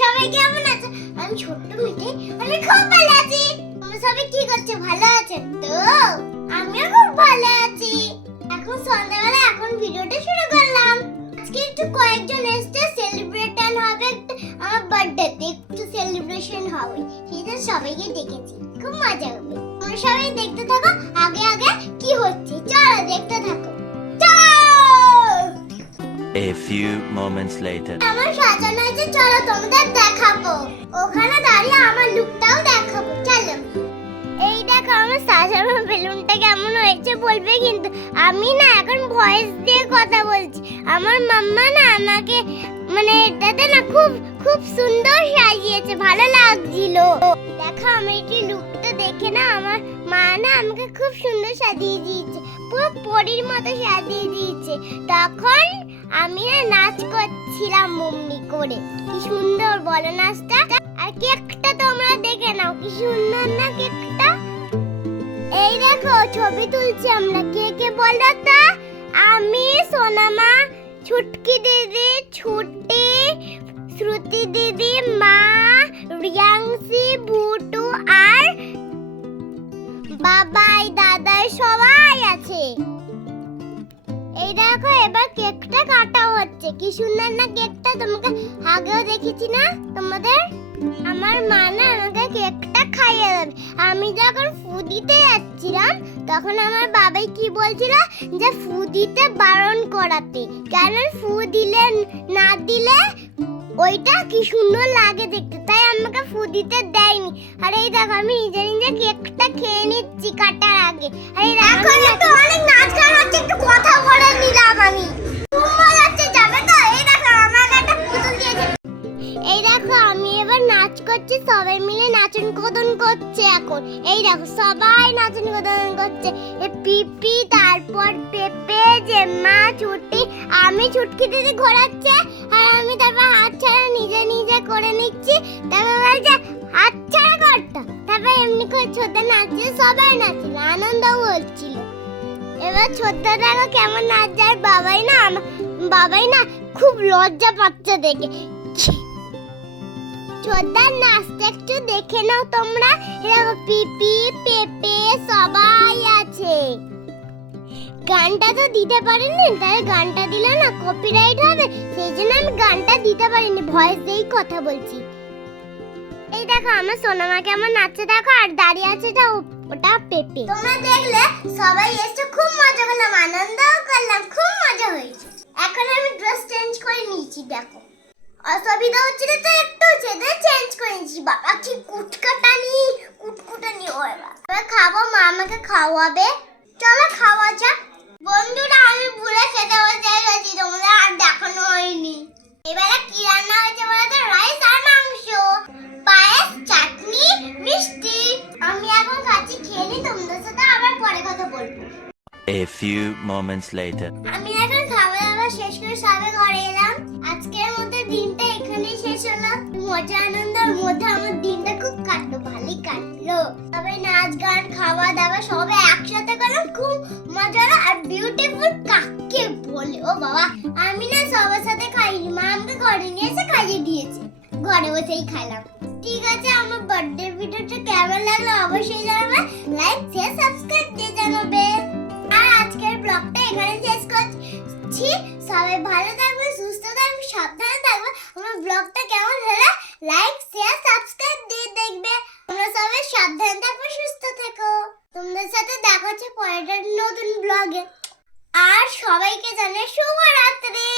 সবাই কেমন আছো? আমি ছোট্ট মিঠে, আমি খুব ভালো আছি। তোমরা সবাই কি করছো? ভালো আছেন তো? আমিও খুব ভালো আছি। এখন সন্ধ্যাবেলা, এখন ভিডিওটা শুরু করলাম। আজকে একটু কয়েকজন এসছে, সেলিব্রেশন হবে, আমার বার্থডেতে একটু সেলিব্রেশন হবে, সেটা সবাইকে ডেকেছি, খুব মজা হবে। তোমরা সবাই দেখতে থাকো, আগে আগে কি হচ্ছে চলো দেখতে থাকো। A few moments later. আমার সাজানো হয়েছে, চলো তোমাদের দেখাবো। ওখানে দাঁড়িয়ে আমার লুকটাও দেখাবো, চলো। এই দেখো আমার সাজানো বেলুনটা কেমন হয়েছে বলবে কিন্তু। আমি না এখন ভয়েস দিয়ে কথা বলছি। আমার মাম্মা না আমাকে মানে এটাতে না খুব খুব সুন্দর সাজিয়েছে, ভালো লাগছিল। দেখো আমি এই লুকটা দেখে না আমার মা না আমাকে খুব সুন্দর সাজিয়ে দিয়েছে, পুরো পরীর মতো সাজিয়ে দিয়েছে। তখন আমি না নাচ করছিলাম মম্মি করে। কি সুন্দর বলো নাচটা। আর কেকটা তোমরা দেখে নাও, কি সুন্দর না কেকটা। এই দেখো ছবি তুলছি আমরা, কে কে বলো তো? আমি, সোনামা, ছুটকি দিদি, ছুটি, শ্রুতি দিদি, মা, রিয়াংসি, ভুটু আর বাবাই, দাদাই সবাই আছে। এই দেখো এবার কেকটা কাটা হচ্ছে, কি সুন্দর না কেকটা। তোমাকে আগেও দেখেছি না তোমাদের। আমার মা না আমাকে কেকটা খাইয়ে দেবে। আমি যখন ফু দিতে যাচ্ছিলাম তখন আমার বাবাই কি বলছিল যে ফু দিতে বারণ করাতে, কারণ ফু দিলে না দিলে ওইটা কি সুন্দর লাগে দেখতে, তাই আমাকে ফু দিতে দেয়নি। আর এই দেখো আমি নিজে নিজে কেকটা খেয়ে নিচ্ছি কাটার আগে। আর এই দেখো তো অনেক নাচ গান হচ্ছে, একটু কথা বলে নিলাম আমি। ঘুমো যাচ্ছে, যাবে তো? এই দেখো আমাকে একটা পুতুল দিয়েছে। এই দেখো আমি এবার নাচ করছি, সবাই মিলে নাচন কদন করছে এখন। এই দেখো সবাই নাচন কদন করছে। পিপি, তারপর পেপে, জেম্মা, ছুটি, আমি ছুটকি দিদি ঘোরাচ্ছে আর আমি তারপর হাত ছাড়া নিজে নিজে করে নিচ্ছি। তারপর বলছে হাত ছাড়া করতে, তারপর এমনি করে ছোট নাচছে, সবাই নাচছিল, আনন্দও হচ্ছিল। এবার ছোট দেখো কেমন নাচ যায়। বাবাই না খুব লজ্জা পাচ্ছে দেখে। ছোটদার নাচতে একটু দেখে নাও তোমরা। এরকম পিপি, পেপে সবাই আছে। গানটা তো দিতে পারিনি, তাই গানটা দিলে না কপিরাইট হবে, সেই জন্য আমি গানটা দিতে পারিনি, ভয়েস দিয়েই কথা বলছি। এই দেখো আমার সোনামা কেমন নাচছে দেখো, আর দাঁড়িয়ে আছে ওটা পেপে। তোমরা দেখলে সবাই এসে খুব মজা করলাম, আনন্দও করলাম, খুব মজা হয়েছে। এখন আমি ড্রেস চেঞ্জ করে নিয়েছি, দেখো অসুবিধা হচ্ছিল তো একটু, সেটা চেঞ্জ করে নিয়েছি। বাবা কি কুটকাটানি এবার খাবো, মা আমাকে খাওয়াবে, চলো খাওয়া যাক। বন্ধুরা আমি ভুলে খেতে বসে গেছি, তোমরা আর দেখানো হয়নি। এবারে কি রান্না হয়েছে বলতো? রাইস আর মাংস, পায়েস, চাটনি, মিষ্টি। আমি এখন খাচ্ছি, খেয়ে নি, তোমাদের সাথে আবার পরে কথা বলবো। A few moments later. আমি এখন খাওয়া দাওয়া শেষ করে সবে ঘরে এলাম। আজকের মতো দিনটা এখানেই শেষ হলো। মজা আনন্দের মধ্যে আমার দিনটা খুব কাটলো, ভালোই কাটলো। তবে নাচ গান খাওয়া দাওয়া সবে একসাথে করলাম, খুব মজা হলো। আর বিউটিফুল কাকে বলে, ও বাবা আমি না সবার সাথে খাইনি, মা আমাকে ঘরে নিয়ে এসে খাইয়ে দিয়েছে, ঘরে বসেই খাইলাম। ঠিক আছে, আমার বার্থডে ভিডিওটা কেমন লাগলো অবশ্যই জানাবে, লাইক শেয়ার সাবস্ক্রাইব দিয়ে জানাবে। আর আজকের ব্লগটা এখানে শেষ করছি। সবাই ভালো থাকবে, সুস্থ থাকবে, সাবধানে থাকবে। আমার ব্লগটা কেমন হলো লাইক শেয়ার সাবস্ক্রাইব দিয়ে দেখবে। তোমরা সবাই সাবধানে থাকবে, সুস্থ থেকো। তোমাদের সাথে দেখা হচ্ছে পরের নতুন ব্লগে। আর সবাইকে জানাই শুভরাত্রি।